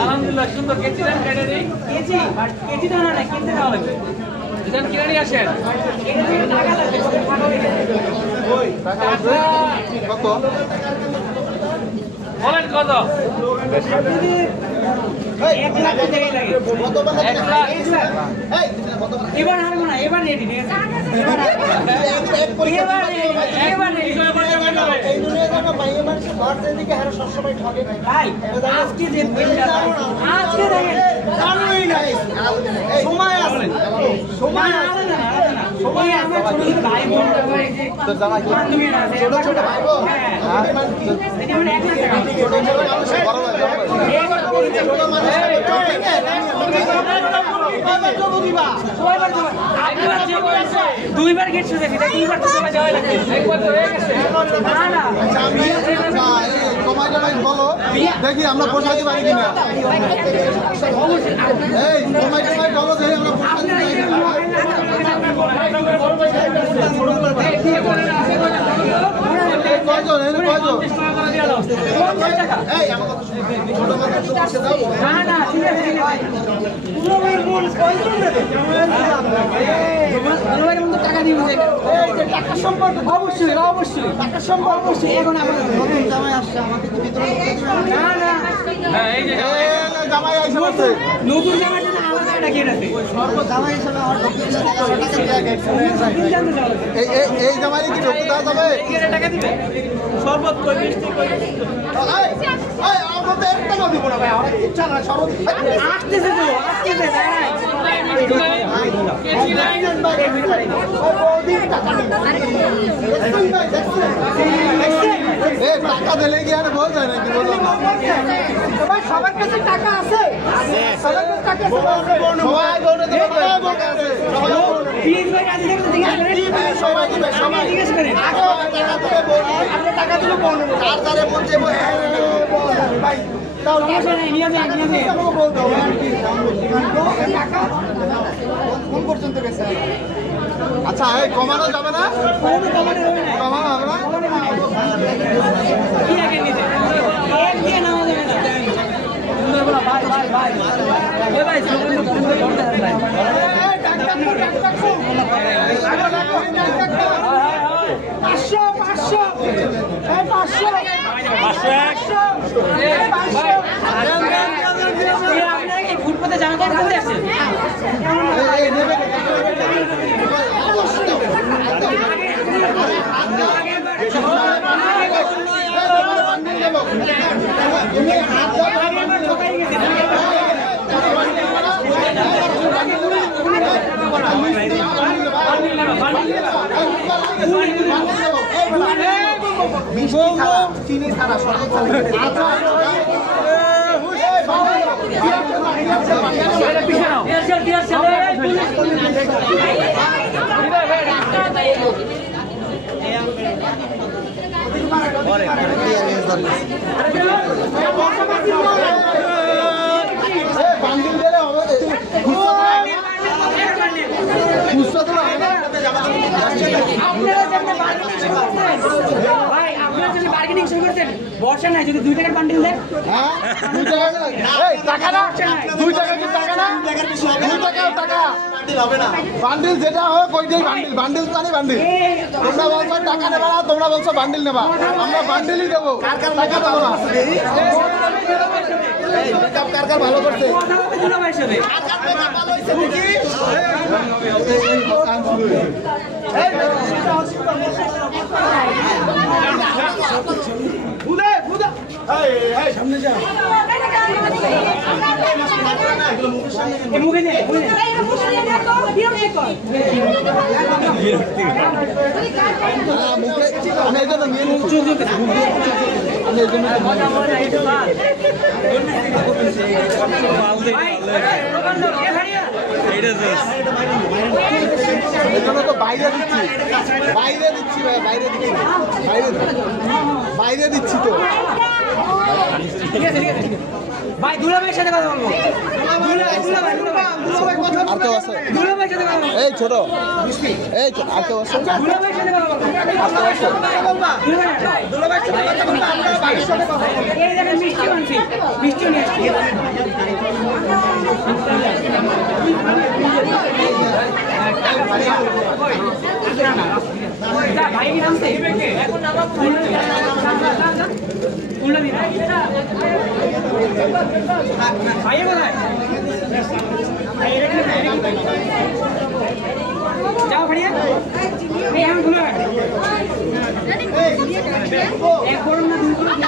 আলহামদুলিল্লাহ সুন্দর কেজি দেন কেটে দেই কেজি কেজি দাও না কিনতে দাও লাগবে দুজন কিনে নিয়ে আসেন কেজি টাকা লাগবে ওই টাকা কত বলেন কত 1 লাখ টাকা লাগে কত বলেন 1 লাখ এই এবার হারবো না এবার রেডি ঠিক আছে এবার রেডি এই দুনিয়া জানা বাইরে মানুষ ঘর থেকে হারে সব সময় ঠকে ভাই আজকে যে আজকে দেখেন জানোই না সময় আছে সময় আছে না সময় আমার ছোট ছোট ভাই বোন ভাই যে তো জানা কি তুমি না ছোট ছোট ভাই বোন হ্যাঁ এটা মানে 1 লাখ টাকা ছোট ছোট মানুষ বড় ভাই এবার পরিচয় ছোট মানুষ ঠকে না দুইবার গেট শুনেছি দুইবার তো চলে যাওয়া লাগবে একবার তো হয়ে গেছে না না কমাই বলো দেখি আমরা পোষাইতে পারি কিনা এই কমাই বলো দেখি আমরা পোষাইতে পারি কিনা কয়জন এনে কয়জন এই আমার কথা শুনো ছোট মানুষ তো দাও না না ঠিক আছে পুরো মন কয়জন দেবে তোমার মতো টাকা দিবেন এই যে টাকা সম্পর্ক অবশ্যই অবশ্যই টাকা সম্পর্ক অবশ্যই এখন আমাদের নতুন জামাই আসছে আমাদের ভিতরে না না জামাই আইসা বলছে নতুন জামাই জন্য আলাদা এটা কি রাখে জামাই হিসেবে আমার এই জামাই কি ঢুকতে দেওয়া যাবে টাকা দিবে শরবত কই মিষ্টি কই আমরা তো একটা না দিব না ভাই আমরা ইচ্ছা না শরবত আসতেছে তো আসতেছে দাঁড়াই টাকা দিলে কি আর বল যায় নাকি বললাম সবার কাছে টাকা আছে সবার কাছে টাকা আছে সবাই বলে দেবে প্লিজ ভাই রাজি থাকলে জিজ্ঞেস করেন সবাই দিবে সবাই জিজ্ঞেস করেন আপনি টাকা দিলে কোন আর যারে মন চাইবো ভাই তাও সমস্যা নেই নিয়ে যান আমাকে বলতে হবে টাকা কোন পর্যন্ত গেছে আচ্ছা এই কমানো যাবে না কমানো হবে না কি আগে নিতে এক দিয়ে নামা যাবে না সুন্দরবনা ভাই ভাই ভাই এ ভাই সুন্দরবনা করতে ভাই ফুটপাতে জামা কাপড় পরে আছে চিনি ছাড়া বর্ষা নাই যদি 2 টাকার বান্ডিল দেন হ্যাঁ 2 টাকা এই টাকা না 2 টাকা কি টাকা না 2 টাকা টাকা বান্ডিল হবে না বান্ডিল যেটা হয় কইটাই বান্ডিল বান্ডিল জানি বান্ডিল তোমরা বলছো টাকা নেবা না তোমরা বলছো বান্ডিল নেবা আমরা বান্ডিলই দেব কার টাকা দেব না এই মেকআপ কার ভালো করছে কথা হবে দুলা ভাই সাথে কার মেকআপ ভালো হইছে নাকি বুদা বুদা এই সামনে যা এই মুখে নে মুখে নে আমি এই জন্য নিয়ে নিচ্ছি আমি এই জন্য এই জন্য তো বাইরে দিচ্ছি ভাই বাইরে দিচ্ছি তো ঠিক আছে ভাই দুলা ভাইয়ের সাথে কথা বলবো আর কেউ আছে দুলা ভাইয়ের সাথে কথা বলবো এই ছোট এই আর কেউ আছে দুলা ভাইয়ের সাথে কথা বলবো দুলা ভাইয়ের সাথে কথা বলবো আমরা বাড়ির সাথে কথা বলবো এই দেখেন মিষ্টি আনছি মিষ্টি নিয়ে আসছি ভাই কি নামছে এখন নামা উল্লা দিন ভাইয়ের কোথায় যাও ভাইয়া এই আমি ঘুরে এক গরম না দুই গরম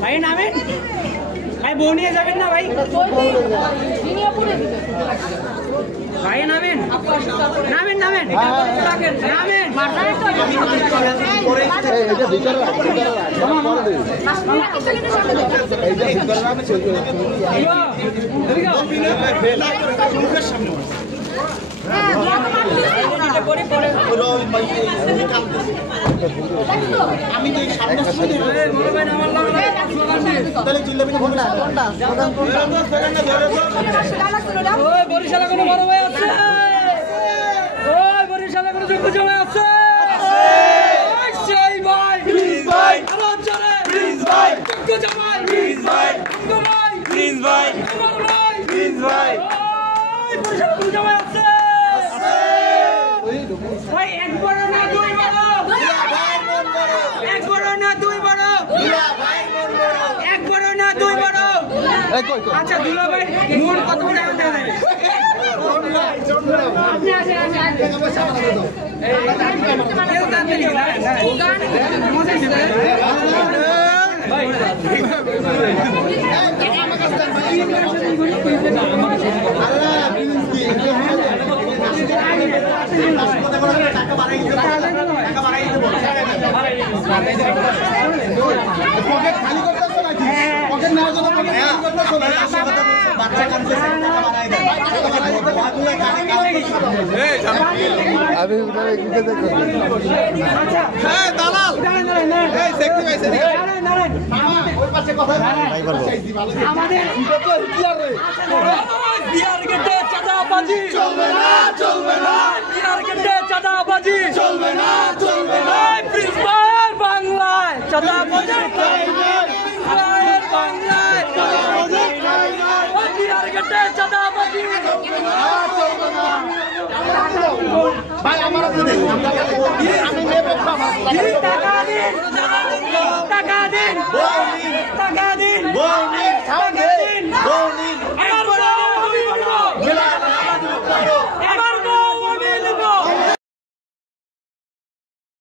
ভাই নামেন ভাই বউ নিয়ে যাবেন না ভাই ভাই নামেন নামেন নামেন নামেন আমি তো সামনে তাহলে চিল্লাবি না বরিশালে কোনো বড় ভাই আছে ওই বরিশালে কোনো যোগ্য জমা আছে এই কই কই আচ্ছা দুলা ভাই মোট কত টাকা দেওয়া যাবে আপনি আসেন পকেট খালি করতেছো নাকি পকেট নেওয়ার জন্য পকেট খালি করতেছো বাচ্চা কাঁদছে টাকা বানাই দেন আমি উধারে কিতে দেখো হ্যাঁ দালাল এই সেক্টর ভাই সেদিকে ওই পাশে কথা ভাই বলবো আমাদের বিয়ার গেটে চাঁদাবাজি চলবে না বিয়ার গেটে চাঁদাবাজি চলবে না প্রিন্সিপাল বাংলায় চাঁদাবাজি বাংলায় বিয়ার গেটে চাঁদাবাজি ভাই আমার কাছে আমি নেব টাকা দিন